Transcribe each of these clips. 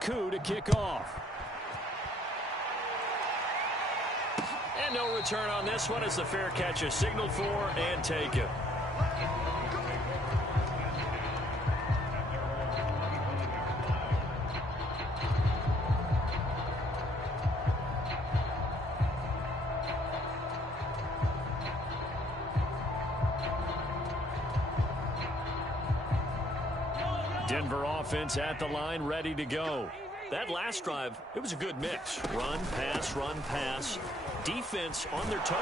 Coup to kick off. And no return on this one as the fair catch is signaled for and taken. Denver offense at the line, ready to go. That last drive, it was a good mix. Run, pass. Defense on their toes.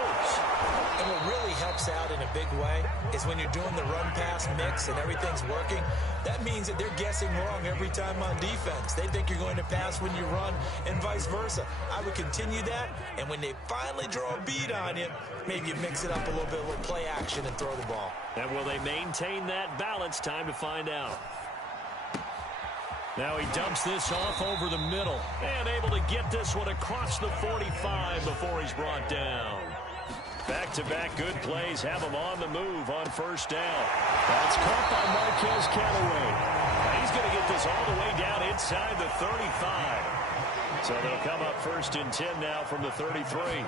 And what really helps out in a big way is when you're doing the run-pass mix and everything's working, that means that they're guessing wrong every time on defense. They think you're going to pass when you run and vice versa. I would continue that, and when they finally draw a beat on you, maybe you mix it up a little bit, a little play action and throw the ball. And will they maintain that balance? Time to find out. Now he dumps this off over the middle and able to get this one across the 45 before he's brought down. Back-to-back good plays have him on the move on first down. That's caught by Marquez Callaway. He's going to get this all the way down inside the 35. So they'll come up 1st and 10 now from the 33.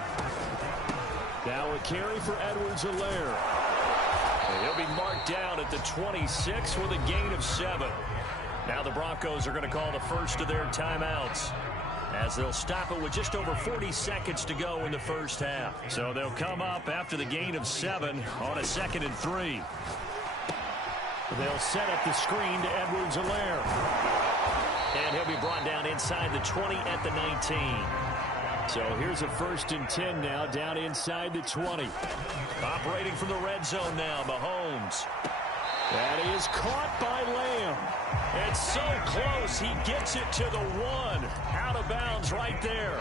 Now a carry for Edwards-Helaire. He'll be marked down at the 26 with a gain of 7. Now the Broncos are going to call the first of their timeouts as they'll stop it with just over 40 seconds to go in the first half. So they'll come up after the gain of 7 on a 2nd and 3. They'll set up the screen to Edwards-Helaire. And he'll be brought down inside the 20 at the 19. So here's a 1st and 10 now down inside the 20. Operating from the red zone now, Mahomes. That is caught by Lamb. It's so close, he gets it to the 1. Out of bounds right there.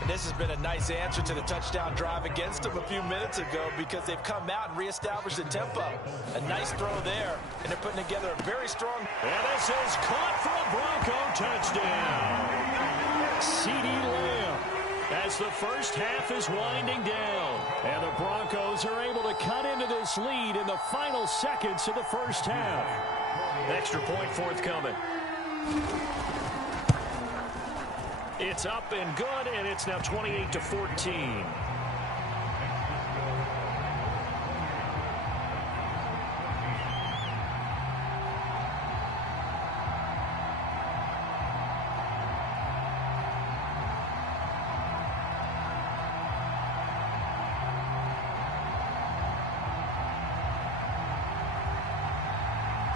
And this has been a nice answer to the touchdown drive against them a few minutes ago because they've come out and reestablished the tempo. A nice throw there, and they're putting together a very strong... And this is caught for a Bronco touchdown. CeeDee Lamb. As the first half is winding down. And the Broncos are able to cut into this lead in the final seconds of the first half. Extra point forthcoming. It's up and good, and it's now 28-14.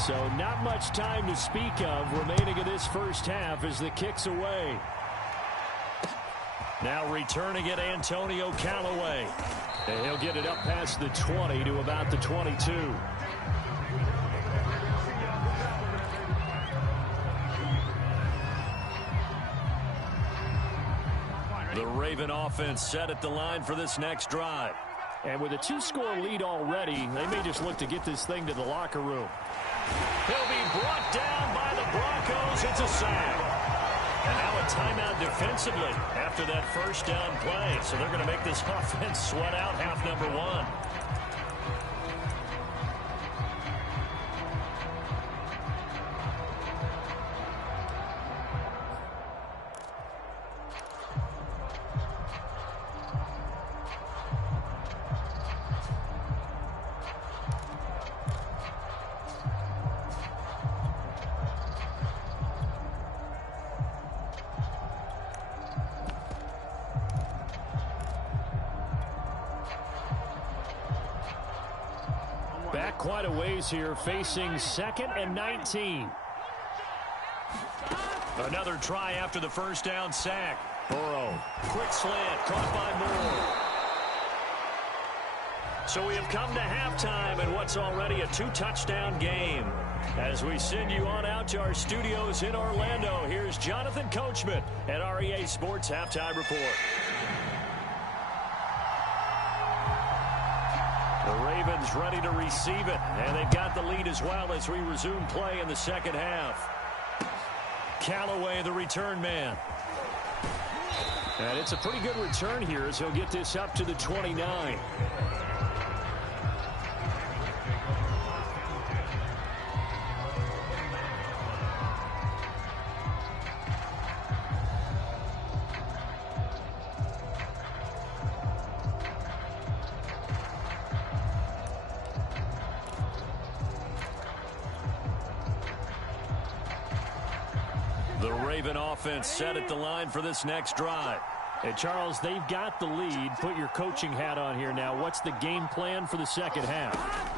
So not much time to speak of remaining in this first half as the kick's away. Now returning it, Antonio Callaway. And he'll get it up past the 20 to about the 22. The Raven offense set at the line for this next drive. And with a 2-score lead already, they may just look to get this thing to the locker room. He'll be brought down by the Broncos. It's a sack. And now a timeout defensively after that first down play. So they're going to make this offense sweat out half number 1. Back quite a ways here, facing 2nd and 19. Another try after the first down sack. Burrow, quick slant, caught by Moore. So we have come to halftime in what's already a 2-touchdown game. As we send you on out to our studios in Orlando, here's Jonathan Coachman at REA Sports Halftime Report. The Ravens ready to receive it, and they've got the lead as well as we resume play in the second half. Callaway, the return man. And it's a pretty good return here as he'll get this up to the 29. The Raven offense set at the line for this next drive. And Charles, they've got the lead. Put your coaching hat on here now. What's the game plan for the second half?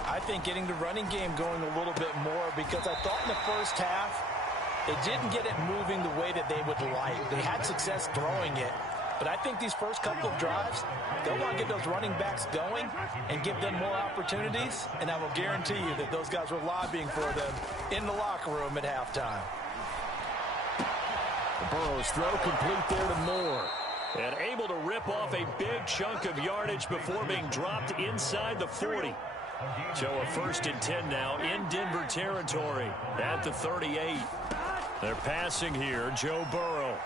I think getting the running game going a little bit more, because I thought in the first half they didn't get it moving the way that they would like. They had success throwing it. But I think these first couple of drives, they'll want to get those running backs going and give them more opportunities. And I will guarantee you that those guys were lobbying for them in the locker room at halftime. Burrow's throw complete there to Moore. And able to rip off a big chunk of yardage before being dropped inside the 40. So a 1st and 10 now in Denver territory at the 38. They're passing here, Joe Burrow.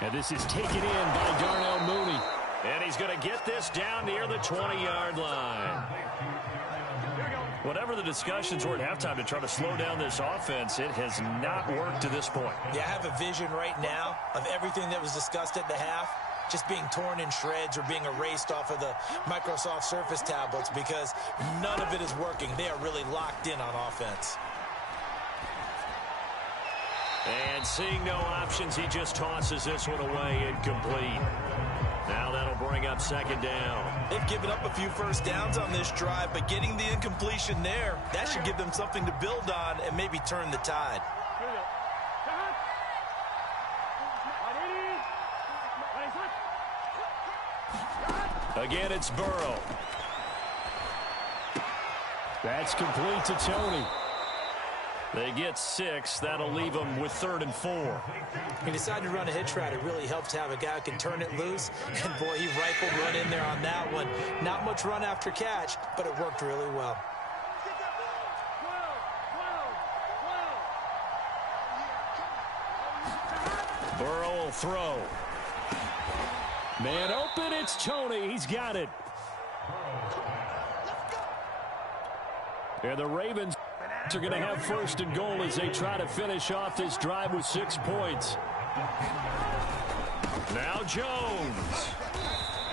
And this is taken in by Darnell Mooney. And he's going to get this down near the 20-yard line. Whatever the discussions were at halftime to try to slow down this offense, it has not worked to this point. Yeah, I have a vision right now of everything that was discussed at the half just being torn in shreds or being erased off of the Microsoft Surface tablets, because none of it is working. They are really locked in on offense. And seeing no options, he just tosses this one away incomplete. Now that'll bring up 2nd down. They've given up a few first downs on this drive, but getting the incompletion there, that should give them something to build on and maybe turn the tide. Again, it's Burrow. That's complete to Tony. They get 6. That'll leave them with 3rd and 4. He decided to run a hitch route. It really helps to have a guy who can turn it loose. And, boy, he rifled run in there on that one. Not much run after catch, but it worked really well. Burrow will throw. Man open, it's Tony. He's got it. And the Ravens are going to have 1st and goal as they try to finish off this drive with 6 points. Now Jones.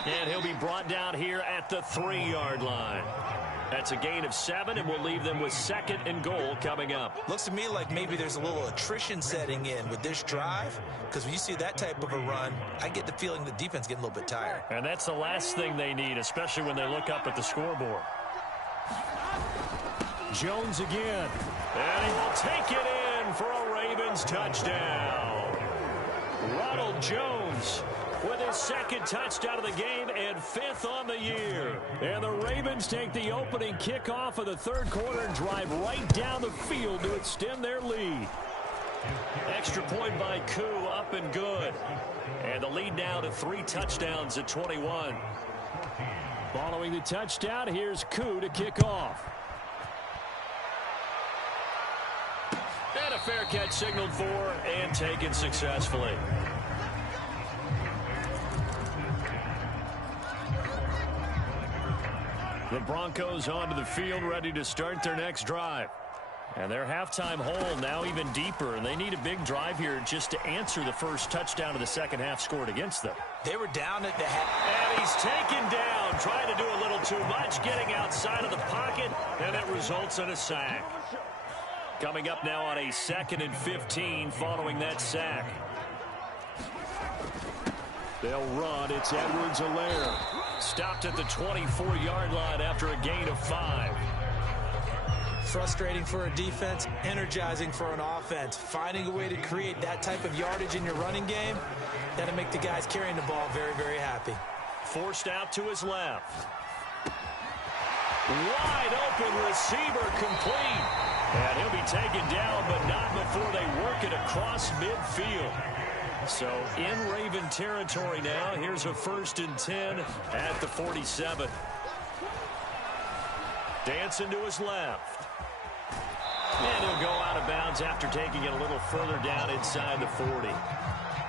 And he'll be brought down here at the 3-yard line. That's a gain of 7, and we'll leave them with 2nd and goal coming up. Looks to me like maybe there's a little attrition setting in with this drive, because when you see that type of a run, I get the feeling the defense getting a little bit tired. And that's the last thing they need, especially when they look up at the scoreboard. Jones again. And he will take it in for a Ravens touchdown. Ronald Jones with his 2nd touchdown of the game and 5th on the year. And the Ravens take the opening kickoff of the 3rd quarter and drive right down the field to extend their lead. Extra point by Koo, up and good. And the lead now to 3 touchdowns at 21. Following the touchdown, here's Koo to kick off. And a fair catch signaled for and taken successfully. The Broncos onto the field, ready to start their next drive. And their halftime hole now even deeper, and they need a big drive here just to answer the first touchdown of the second half scored against them. They were down at the half. And he's taken down, trying to do a little too much, getting outside of the pocket, and it results in a sack. Coming up now on a 2nd and 15 following that sack. They'll run. It's Edwards-Helaire. Stopped at the 24-yard line after a gain of 5. Frustrating for a defense, energizing for an offense. Finding a way to create that type of yardage in your running game, that'll make the guys carrying the ball very, very happy. Forced out to his left. Wide open receiver complete. And he'll be taken down, but not before they work it across midfield. So in Raven territory now. Here's a 1st and 10 at the 47. Dancing to his left. And he'll go out of bounds after taking it a little further down inside the 40.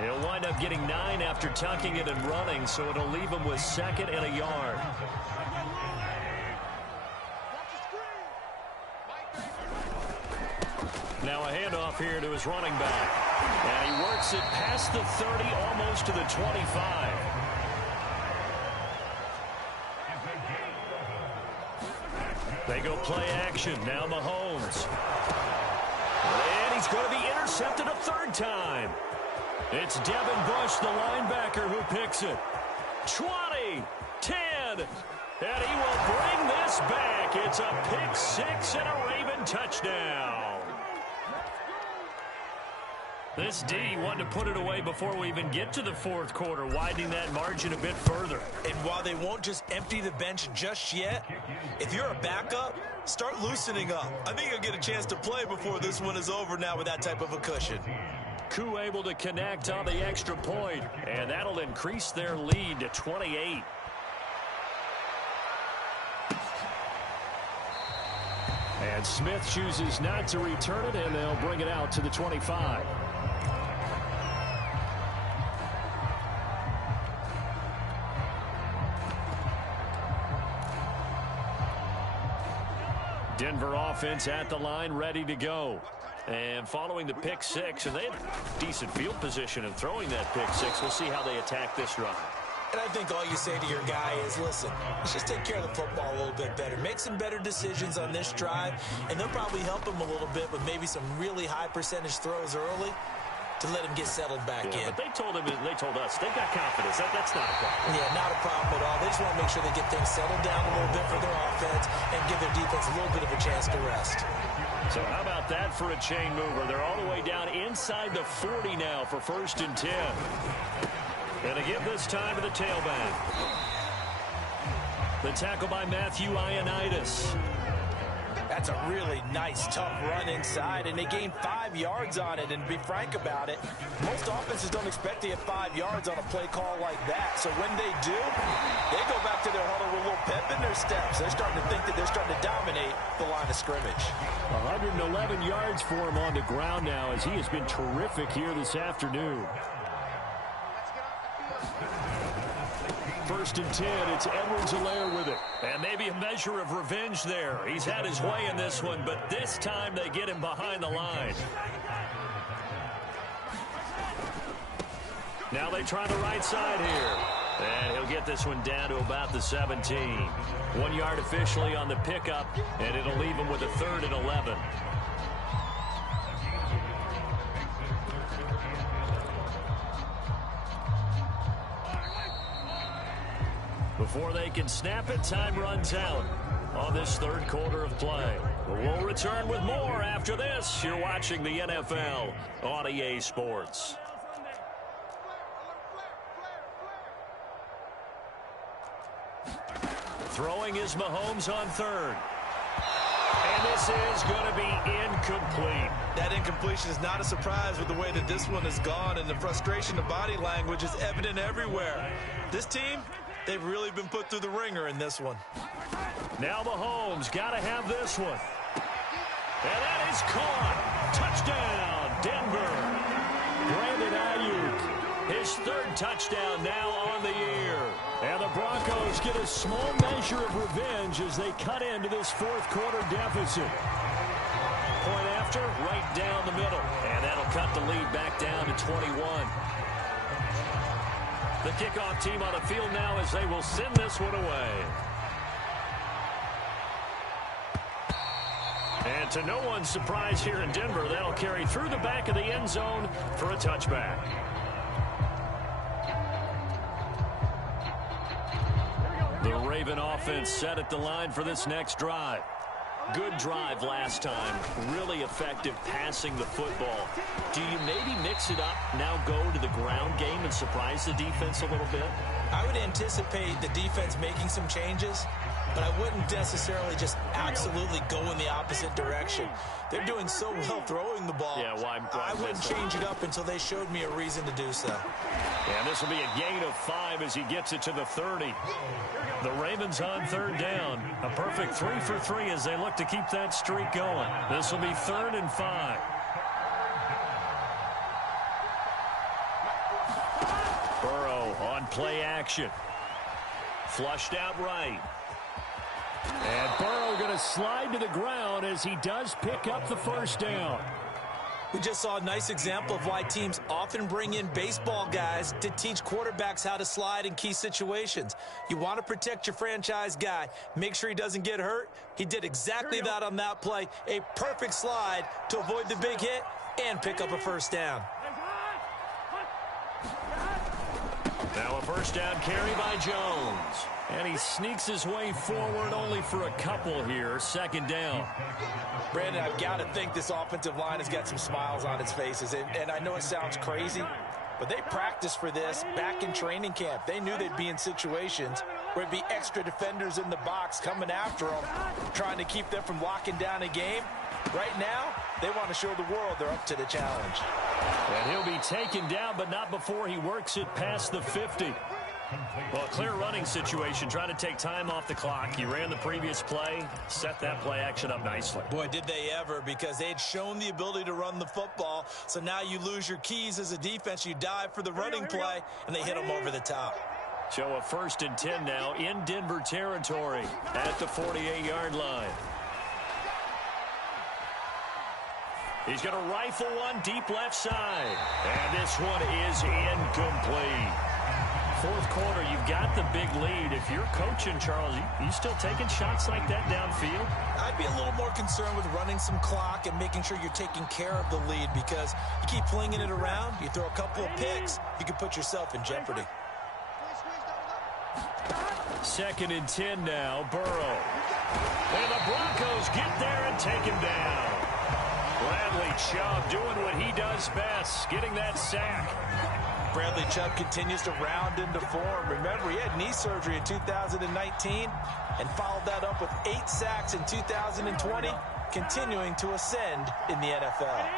He'll wind up getting 9 after tucking it and running, so it'll leave him with 2nd and a yard. Now a handoff here to his running back. And he works it past the 30, almost to the 25. They go play action. Now Mahomes. And he's going to be intercepted. intercepted a third time. It's Devin Bush, the linebacker, who picks it. 20, 10, and he will bring this back. It's a pick six and a Raven touchdown. This D wanted to put it away before we even get to the fourth quarter, widening that margin a bit further. And while they won't just empty the bench just yet, if you're a backup, start loosening up. I think you'll get a chance to play before this one is over now with that type of a cushion. Koo able to connect on the extra point, and that'll increase their lead to 28. And Smith chooses not to return it, and they'll bring it out to the 25. Denver offense at the line, ready to go. And following the pick six, and they had decent field position in throwing that pick six. We'll see how they attack this drive. And I think all you say to your guy is, listen, let's just take care of the football a little bit better. Make some better decisions on this drive, and they'll probably help him a little bit with maybe some really high percentage throws early to let him get settled back in. But they told us they've got confidence. That's not a problem. Yeah, not a problem at all. They just want to make sure they get things settled down a little bit for their offense and give their defense a little bit of a chance to rest. So how about that for a chain mover? They're all the way down inside the 40 now for 1st and 10. And to give this time to the tailback. The tackle by Matthew Ioannidis. That's a really nice, tough run inside, and they gained 5 yards on it. And to be frank about it, most offenses don't expect to get 5 yards on a play call like that. So when they do, they go back to their huddle with a little pep in their steps. They're starting to think that they're starting to dominate the line of scrimmage. 111 yards for him on the ground now, as he has been terrific here this afternoon. 1st and 10, it's Edwards-Helaire with it. And maybe a measure of revenge there. He's had his way in this one, but this time they get him behind the line. Now they try the right side here. And he'll get this one down to about the 17. 1 yard officially on the pickup, and it'll leave him with a 3rd and 11. Before they can snap it, time runs out on this 3rd quarter of play. We'll return with more after this. You're watching the NFL on EA Sports. Throwing is Mahomes on 3rd. And this is going to be incomplete. That incompletion is not a surprise with the way that this one has gone, and the frustration of body language is evident everywhere. This team, they've really been put through the ringer in this one. Now Mahomes got to have this one. And that is caught. Touchdown, Denver. Brandon Ayuk, his 3rd touchdown now on the year. And the Broncos get a small measure of revenge as they cut into this 4th quarter deficit. Point after, right down the middle. And that'll cut the lead back down to 21. The kickoff team on the field now as they will send this one away. And to no one's surprise here in Denver, that'll carry through the back of the end zone for a touchback. The Raven offense set at the line for this next drive. Good drive last time. Really effective passing the football. Do you maybe mix it up, now go to the ground game and surprise the defense a little bit? I would anticipate the defense making some changes, but I wouldn't necessarily just absolutely go in the opposite direction. They're doing so well throwing the ball. Yeah, why I wouldn't change it up until they showed me a reason to do so. And this will be a gain of 5 as he gets it to the 30. The Ravens on 3rd down. A perfect 3 for 3 as they look to keep that streak going. This will be 3rd and 5. Burrow on play action. Flushed out right. And Burrow going to slide to the ground as he does pick up the 1st down. We just saw a nice example of why teams often bring in baseball guys to teach quarterbacks how to slide in key situations. You want to protect your franchise guy. Make sure he doesn't get hurt. He did exactly that on that play. A perfect slide to avoid the big hit and pick up a first down. Now a first down carry by Jones. And he sneaks his way forward only for a couple here. Second down. Brandon, I've got to think this offensive line has got some smiles on its faces. And I know it sounds crazy, but they practiced for this back in training camp. They knew they'd be in situations where it'd be extra defenders in the box coming after them, trying to keep them from locking down a game. Right now, they want to show the world they're up to the challenge. And he'll be taken down, but not before he works it past the 50. Well, clear running situation, trying to take time off the clock. He ran the previous play, set that play action up nicely. Boy, did they ever, because they had shown the ability to run the football. So now you lose your keys as a defense. You dive for the running play, and they hit them over the top. So a 1st and 10 now in Denver territory at the 48-yard line. He's going to rifle one deep left side. And this one is incomplete. Fourth quarter, you've got the big lead. If you're coaching, Charles, you still taking shots like that downfield? I'd be a little more concerned with running some clock and making sure you're taking care of the lead, because you keep flinging it around, you throw a couple of picks, you can put yourself in jeopardy. 2nd and 10 now, Burrow. And the Broncos get there and take him down. Bradley Chubb doing what he does best, getting that sack. Bradley Chubb continues to round into form. Remember, he had knee surgery in 2019 and followed that up with 8 sacks in 2020, continuing to ascend in the NFL.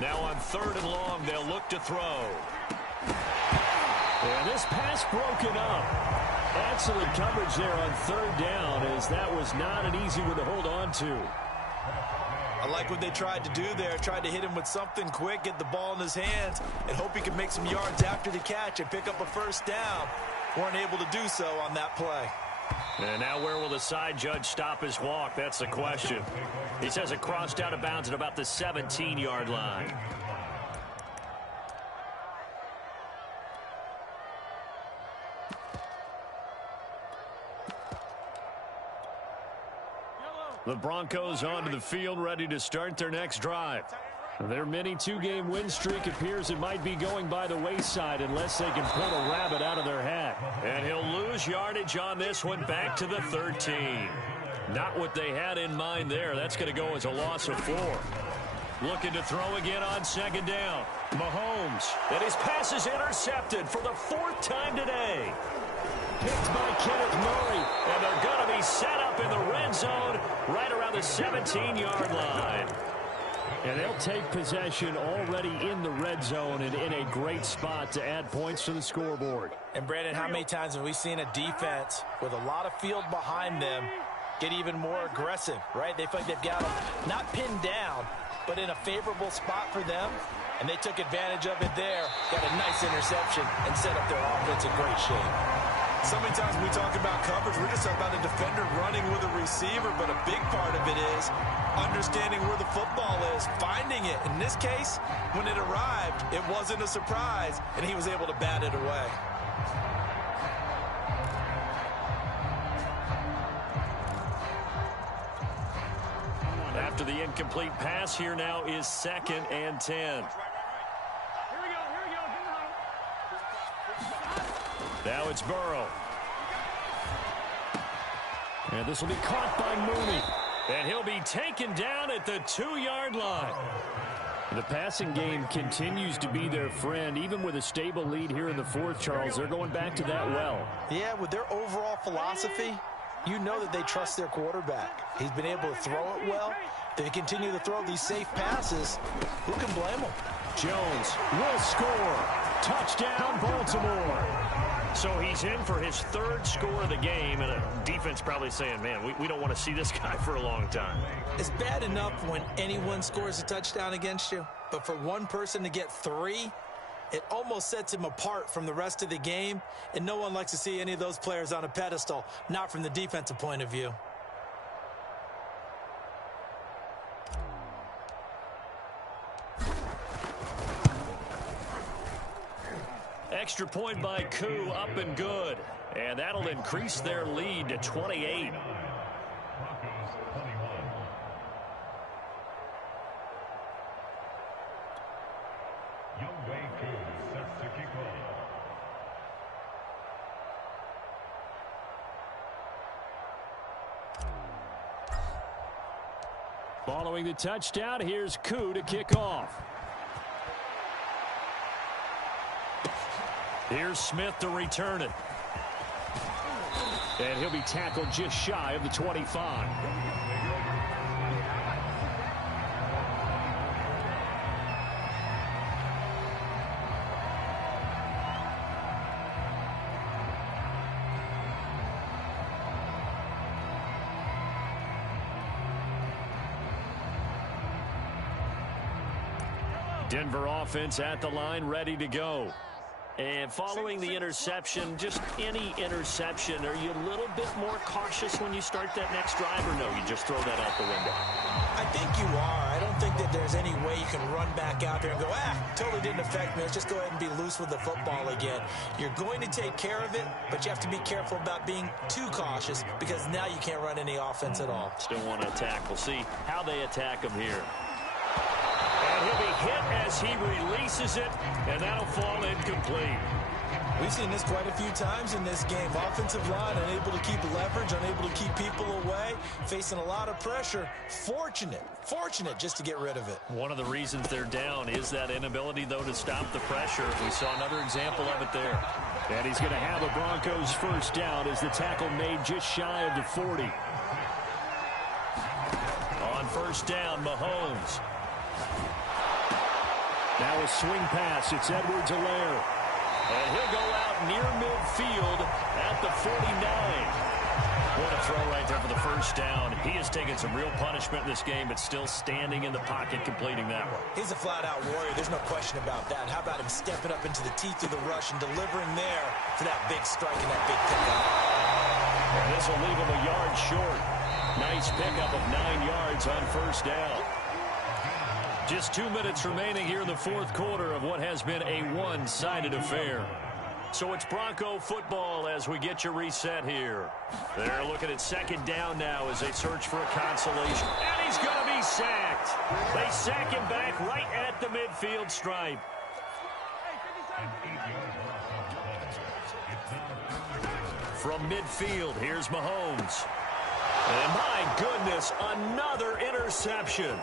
Now on 3rd and long, they'll look to throw. And this pass broken up. Excellent coverage there on 3rd down, as that was not an easy one to hold on to. I like what they tried to do there. Tried to hit him with something quick, get the ball in his hands, and hope he could make some yards after the catch and pick up a first down. Weren't able to do so on that play. And now where will the side judge stop his walk? That's the question. He says it crossed out of bounds at about the 17-yard line. The Broncos onto the field, ready to start their next drive. Their mini 2-game win streak appears it might be going by the wayside unless they can pull a rabbit out of their hat. And he'll lose yardage on this one, back to the 13. Not what they had in mind there. That's going to go as a loss of 4. Looking to throw again on 2nd down. Mahomes. And his pass is intercepted for the 4th time today. Picked by Kenneth Murray. And they're going to be set up in the red zone right around the 17-yard line. And they'll take possession already in the red zone and in a great spot to add points to the scoreboard. And, Brandon, how many times have we seen a defense with a lot of field behind them get even more aggressive, right? They feel like they've got them not pinned down, but in a favorable spot for them, and they took advantage of it there, got a nice interception, and set up their offense in great shape. So many times when we talk about coverage, we're just talking about a defender running with a receiver, but a big part of it is understanding where the football is, finding it. In this case, when it arrived, it wasn't a surprise, and he was able to bat it away. After the incomplete pass, here now is 2nd and 10. Now it's Burrow. And this will be caught by Mooney. And he'll be taken down at the 2-yard line. The passing game continues to be their friend. Even with a stable lead here in the 4th, Charles, they're going back to that well. Yeah, with their overall philosophy, you know that they trust their quarterback. He's been able to throw it well. They continue to throw these safe passes. Who can blame them? Jones will score. Touchdown, Baltimore. So he's in for his 3rd score of the game, and a defense probably saying, man, we don't want to see this guy for a long time. It's bad enough when anyone scores a touchdown against you, but for one person to get 3, it almost sets him apart from the rest of the game, and no one likes to see any of those players on a pedestal, not from the defensive point of view. extra point by Koo, up and good. And that'll increase their lead to 28. Following the touchdown, here's Koo to kick off. Here's Smith to return it. And he'll be tackled just shy of the 25. Denver offense at the line, ready to go. And following the interception, just any interception, are you a little bit more cautious when you start that next drive, or no, you just throw that out the window? I think you are. I don't think that there's any way you can run back out there and go, totally didn't affect me. Let's just go ahead and be loose with the football again. You're going to take care of it, but you have to be careful about being too cautious because now you can't run any offense at all. Still want to attack. We'll see how they attack him here. And he'll be hit as he releases it, and that'll fall incomplete. We've seen this quite a few times in this game. Offensive line unable to keep leverage, unable to keep people away, facing a lot of pressure. Fortunate just to get rid of it. One of the reasons they're down is that inability, though, to stop the pressure. We saw another example of it there. And he's going to have a Broncos first down as the tackle made just shy of the 40. On first down, Mahomes. Now a swing pass. It's Edwards-Helaire. And he'll go out near midfield at the 49. What a throw right there for the first down. He has taken some real punishment in this game, but still standing in the pocket completing that one. He's a flat-out warrior. There's no question about that. How about him stepping up into the teeth of the rush and delivering there for that big strike and that big pickup? And this will leave him a yard short. Nice pickup of 9 yards on first down. Just 2 minutes remaining here in the fourth quarter of what has been a one-sided affair. So it's Bronco football as we get you reset here. They're looking at second down now as they search for a consolation. And he's going to be sacked. They sack him back right at the midfield stripe. From midfield, here's Mahomes. And my goodness, another interception.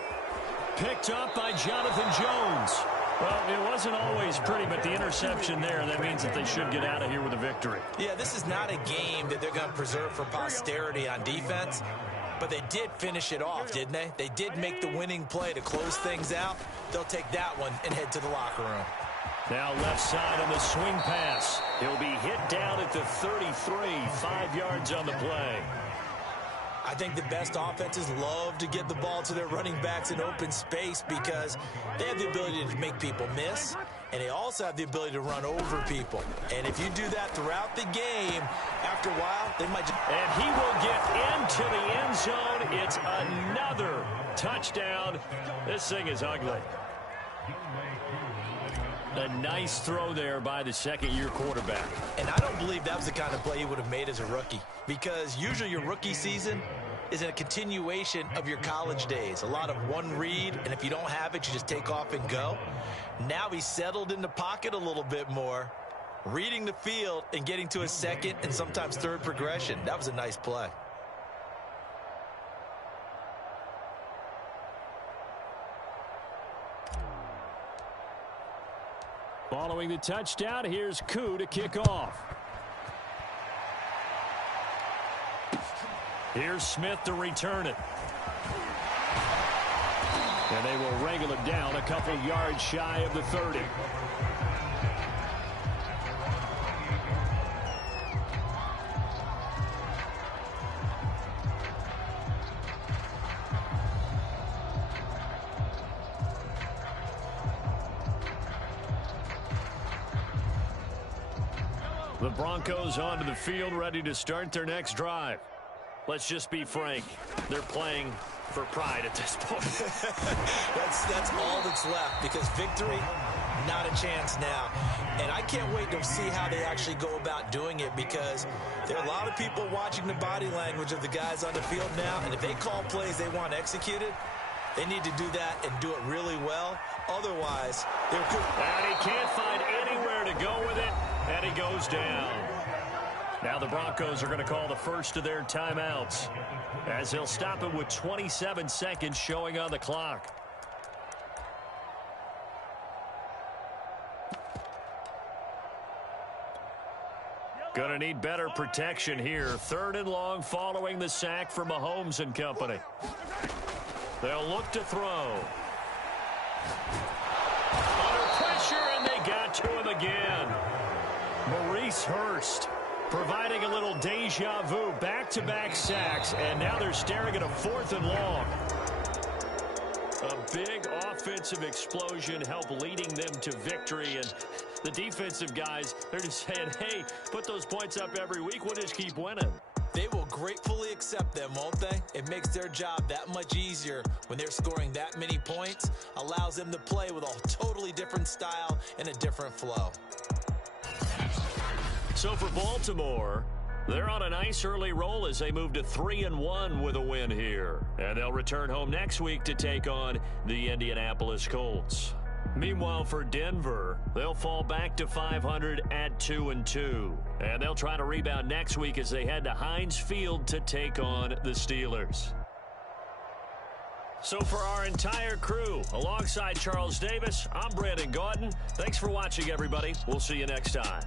Picked up by Jonathan Jones. Well, it wasn't always pretty, but the interception there, that means that they should get out of here with a victory. Yeah, this is not a game that they're going to preserve for posterity on defense, but they did finish it off, didn't they? They did make the winning play to close things out. They'll take that one and head to the locker room. Now left side on the swing pass. He'll be hit down at the 33, 5 yards on the play. I think the best offenses love to get the ball to their running backs in open space because they have the ability to make people miss, and they also have the ability to run over people. And if you do that throughout the game, after a while, they might just... And he will get into the end zone. It's another touchdown. This thing is ugly. A nice throw there by the second-year quarterback. And I don't believe that was the kind of play he would have made as a rookie, because usually your rookie season is a continuation of your college days. A lot of one read, and if you don't have it, you just take off and go. Now he's settled in the pocket a little bit more, reading the field and getting to a second and sometimes third progression. That was a nice play. Following the touchdown, here's Koo to kick off. Here's Smith to return it. And they will wrangle it down a couple yards shy of the 30. The Broncos onto the field, ready to start their next drive. Let's just be frank. They're playing for pride at this point. that's all that's left, because victory Not a chance now. And I can't wait to see how they actually go about doing it, because there are a lot of people watching the body language of the guys on the field now, and if they call plays they want executed, they need to do that and do it really well. Otherwise, they're good. And he can't find anywhere to go with it, and he goes down. Now the Broncos are going to call the first of their timeouts, as they'll stop it with 27 seconds showing on the clock. Going to need better protection here. 3rd and long following the sack from Mahomes and company. They'll look to throw. Under pressure, and they got to him again. Maurice Hurst providing a little deja vu. Back-to-back sacks, and now they're staring at a 4th and long. A big offensive explosion helped leading them to victory, and the defensive guys, they're just saying, hey, put those points up every week. We'll just keep winning. They will gratefully accept them, won't they? It makes their job that much easier when they're scoring that many points. Allows them to play with a totally different style and a different flow. So for Baltimore, they're on a nice early roll as they move to 3-1 with a win here. And they'll return home next week to take on the Indianapolis Colts. Meanwhile, for Denver, they'll fall back to 500 at 2-2. And they'll try to rebound next week as they head to Heinz Field to take on the Steelers. So for our entire crew, alongside Charles Davis, I'm Brandon Gaudin. Thanks for watching, everybody. We'll see you next time.